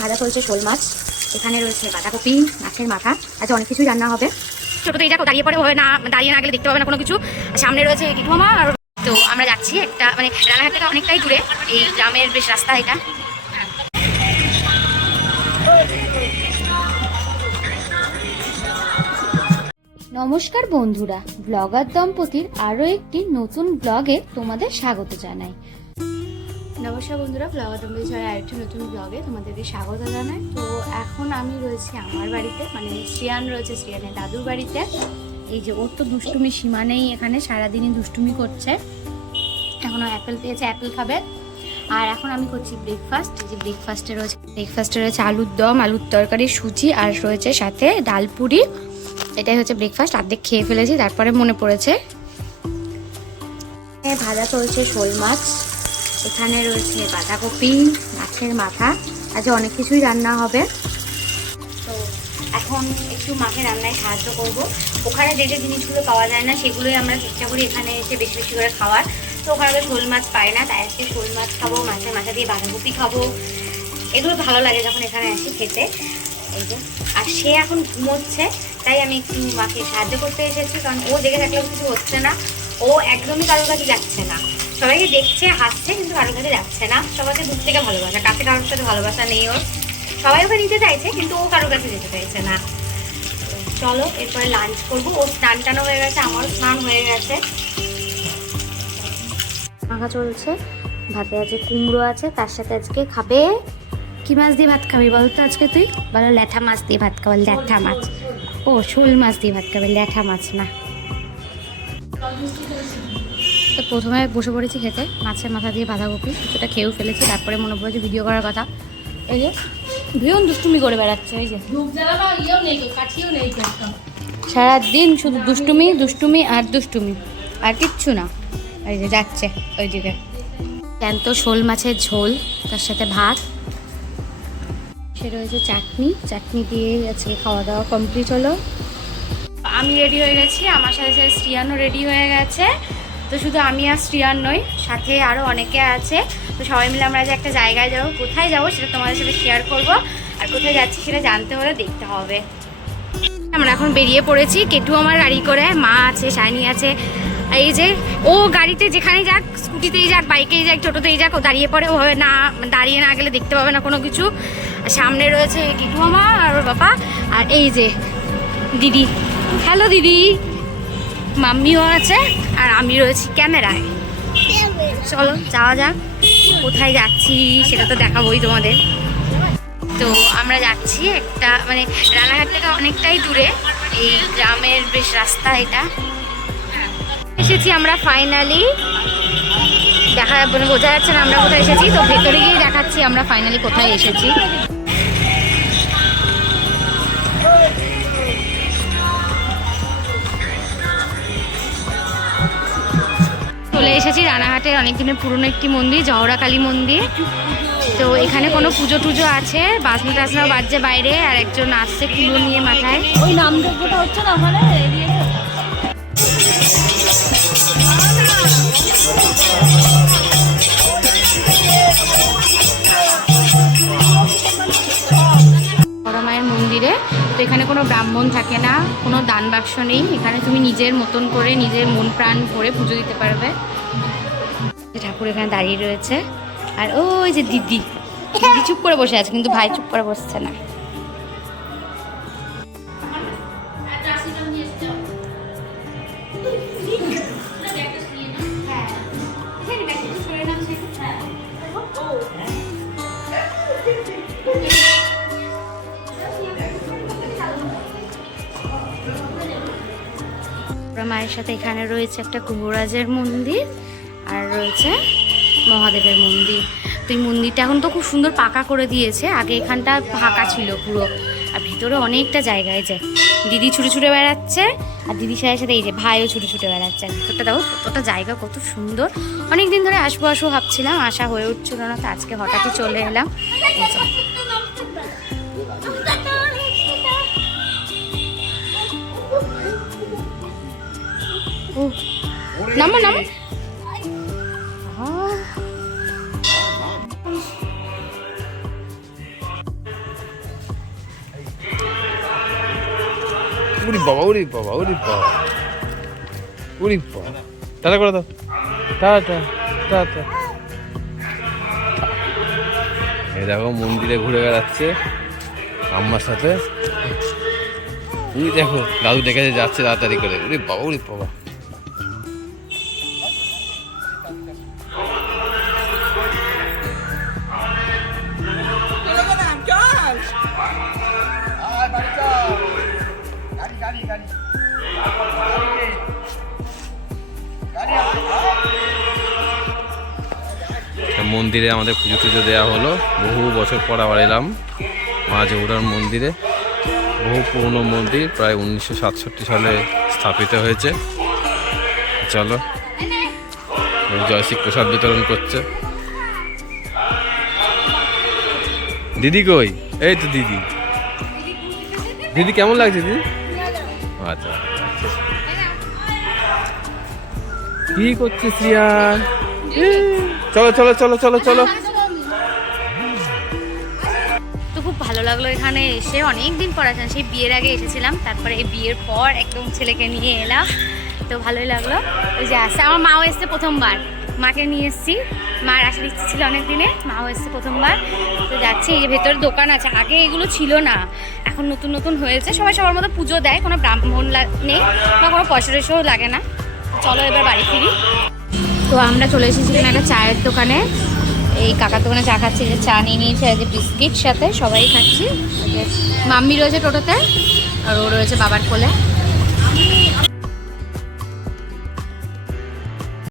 ভাজা চলছে শোল মাছ এখানে রয়েছে বাঁধাকপি মাছের মাথা আজ অনেক কিছুই রান্না হবে। ছোটতে এই দেখো দাঁড়িয়ে পড়ে হবে না দাঁড়িয়ে না গেলে দেখতে পাবে না কোনো কিছু। সামনে রয়েছে কিঠুমা আর তো আমরা যাচ্ছি একটা মানে রানাঘাট থেকে অনেকটাই দূরে এই গ্রামের বেশ রাস্তা এটা। নমস্কার বন্ধুরা ব্লগার দম্পতির আরও একটি নতুন ব্লগে তোমাদের স্বাগত জানাই। নমস্কার বন্ধুরা ব্লগার দম্পতি ছাড়া আরেকটি নতুন ব্লগে তোমাদেরকে স্বাগত জানাই। তো এখন আমি রয়েছি আমার বাড়িতে মানে শ্রিয়ান রয়েছে শ্রিয়ানের দাদুর বাড়িতে। এই যে, ওর তো দুষ্টুমি সীমা নেই এখানে, সারাদিনই দুষ্টুমি করছে। এখনও অ্যাপেল পেয়েছে অ্যাপেল খাবে। আর এখন আমি করছি ব্রেকফাস্ট যে ব্রেকফাস্টে রয়েছে ব্রেকফাস্টে রয়েছে আলুর দম, আলুর তরকারি, সুজি, আর রয়েছে সাথে ডাল পুরি। এটাই হচ্ছে ব্রেকফাস্ট অর্ধেক খেয়ে ফেলেছি, তারপরে মনে পড়েছে। ভাজা চলছে শোল মাছ। এখানে রয়েছে বাঁধাকপি, মাছের মাথা, আজ অনেক কিছুই রান্না হবে। তো এখন একটু মাকে রান্নায় সাহায্য করব। ওখানে যে যে জিনিসগুলো পাওয়া যায় না, সেগুলোই আমরা চেষ্টা করি এখানে এসে বেশি বেশি করে খাওয়ার। তো ওখানে শোল মাছ পাই না, তাই আজকে শোল মাছ খাব, মাছের মাথা দিয়ে বাঁধাকপি খাব। এগুলো ভালো লাগে যখন এখানে আসি খেতে। এই যে, আর সে এখন ঘুমোচ্ছে, তাই আমি একটু মাকে সাহায্য করতে এসেছি, কারণ ও জেগে থাকলেও কিছু হচ্ছে না। ও একদমই কারোর কাছে যাচ্ছে না। সবাইকে দেখছে, হাসছে, কিন্তু কারোর কাছে যাচ্ছে না। সবাইকে দূর থেকে ভালোবাসা, কাছে কারোর সাথে ভালোবাসা নেই ওর। সবাই ওকে নিতে চাইছে, কিন্তু ও কারোর কাছে যেতে চাইছে না। চলো, এরপরে লাঞ্চ করব। ও স্নান টানো হয়ে গেছে, আমারও স্নান হয়ে গেছে। মাখা চলছে। ভাতে আছে কুমড়ো আছে, তার সাথে আজকে খাবে কি মাছ দিয়ে ভাত খাবি বল তো আজকে তুই? বলো, ল্যাঠা মাছ দিয়ে ভাত খাব, ল্যাঠা মাছ। ও, শোল মাছ দিয়ে ভাত খাবে, ল্যাঠা মাছ না। তো প্রথমে বসে পড়েছি খেতে, মাছের মাথা দিয়ে বাঁধাকপি, কিছুটা খেয়েও ফেলেছি, তারপরে মনে পড়েছে ভিডিও করার কথা। এই যে, ভীষণ দুষ্টুমি করে বেড়াচ্ছে ওই যে। সারাদিন শুধু দুষ্টুমি দুষ্টুমি আর দুষ্টুমি, আর কিচ্ছু না। এই যে, যাচ্ছে ওই দিকে জ্যান্ত শোল মাছের ঝোল, তার সাথে ভাত। সে রয়েছে চাটনি চাটনি দিয়ে আজকে খাওয়া দাওয়া কমপ্লিট হলো। আমি রেডি হয়ে গেছি, আমার সাথে সাথে শ্রিয়ানও রেডি হয়ে গেছে। তো শুধু আমি আর শ্রিয়ান নই, সাথে আরও অনেকে আছে। তো সবাই মিলে আমরা যে একটা জায়গায় যাব, কোথায় যাব সেটা তোমাদের সাথে শেয়ার করব। আর কোথায় যাচ্ছি সেটা জানতে হলে দেখতে হবে। আমরা এখন বেরিয়ে পড়েছি, কেটু আমার গাড়ি করে, মা আছে, শাইনি আছে। এই যে ও গাড়িতে যেখানে যাক, স্কুটিতেই যাক, বাইকেই যাক, টোটোতেই যাক, ও দাঁড়িয়ে পড়ে ওভাবে না, দাঁড়িয়ে না গেলে দেখতে পাবে না কোনো কিছু। সামনে রয়েছে কিটু মামা আর বাবা। আর এই যে দিদি। হ্যালো দিদি। মাম্মিও আছে আর আমি রয়েছি ক্যামেরায়। চলো যাওয়া যাক। কোথায় যাচ্ছি সেটা তো দেখাবোই তোমাদের। তো আমরা যাচ্ছি একটা মানে রানাঘাট থেকে অনেকটাই দূরে। এই গ্রামের বেশ রাস্তা এটা। এসেছি আমরা ফাইনালি দেখা মানে বোঝা যাচ্ছে না আমরা কোথায় এসেছি তো ভেতরে গিয়ে দেখাচ্ছি আমরা ফাইনালি কোথায় এসেছি। চলে এসেছি রানাঘাটের অনেক দিনের পুরনো একটি মন্দির জহরা কালী মন্দির। তো এখানে কোনো পুজো টুজো আছে? বাজনা টাজনাও বাজছে বাইরে, আর একজন আসছে কুলো নিয়ে মাথায়। ওই নাম হচ্ছে না ওখানে তো এখানে কোনো ব্রাহ্মণ থাকে না, কোনো দান বাক্স নেই। এখানে তুমি নিজের মতন করে নিজের মন প্রাণ করে পুজো দিতে পারবে। ঠাকুর এখানে দাঁড়িয়ে রয়েছে। আর ওই যে দিদি। দিদি চুপ করে বসে আছে, কিন্তু ভাই চুপ করে বসছে না। আমরা মায়ের সাথে এখানে রয়েছে একটা কুহরাজের মন্দির আর রয়েছে মহাদেবের মন্দির। তো এই মন্দিরটা এখন তো খুব সুন্দর পাকা করে দিয়েছে। আগে এখানটা ফাঁকা ছিল পুরো। আর ভিতরে অনেকটা জায়গায় যায়। দিদি ছুটে ছুটে বেড়াচ্ছে আর দিদির সাথে সাথে এই যে ভাইও ছুটে ছুটে বেড়াচ্ছে। আর ভিতরটা দেখো, কতটা জায়গা, কত সুন্দর। অনেক দিন ধরে আসব আসব ভাবছিলাম, আশা হয়ে উঠছিল না, তো আজকে হঠাৎই চলে এলাম। এই নামো নামো উড়ি বাবা উড়ি বাবা উড়ি বাবা উড়ি বাবা টাটা করে দাও টাটা টাটা এই দেখো মন্দিরে ঘুরে বেড়াচ্ছে আম্মার সাথে। দেখো দাদু ডেকে যাচ্ছে তাড়াতাড়ি করে। উড়ি বাবা উড়ি বাবা। মন্দিরে আমাদের পুজো টুজো দেওয়া হলো। বহু বছর পর আবার এলাম মা জৌরার মন্দিরে। বহু পুরনো মন্দির প্রায় উনিশশো সাতষট্টি সালে স্থাপিত হয়েছে। চলো। জয়শ্রী প্রসাদ বিতরণ করছে। দিদি কই? এই তো দিদি। দিদি কেমন লাগছে দিদি? আচ্ছা। কি করছিস রিয়ান এ, চলো চলো চলো চলো চলো। তো খুব ভালো লাগল এখানে এসে। অনেক দিন পর আসলাম সেই বিয়ের আগে এসেছিলাম। তারপরে এই বিয়ের পর একদম ছেলেকে নিয়ে এলাম। তো ভালোই লাগল। ওই যে আসছে আমার মাও এসছে প্রথমবার। মাকে নিয়ে এসেছি। মার আসার ইচ্ছে ছিল অনেক দিনে মাও এসছে প্রথমবার। তো যাচ্ছি, এই যে ভেতরে দোকান আছে। আগে এগুলো ছিল না। এখন নতুন নতুন হয়েছে। সবাই সবার মতো পুজো দেয়, কোনো ব্রাহ্মণ নেই, বা কোনো পয়সা টয়সাও লাগে না। চলো এবার বাড়ি ফিরি। তো আমরা চলে এসেছি এখানে একটা চায়ের দোকানে। এই কাকার দোকানে চা খাচ্ছি যে চা নিয়ে নিয়েছে যে বিস্কিট সাথে সবাই খাচ্ছি। মাম্মি রয়েছে টোটোতে, আর ও রয়েছে বাবার কোলে।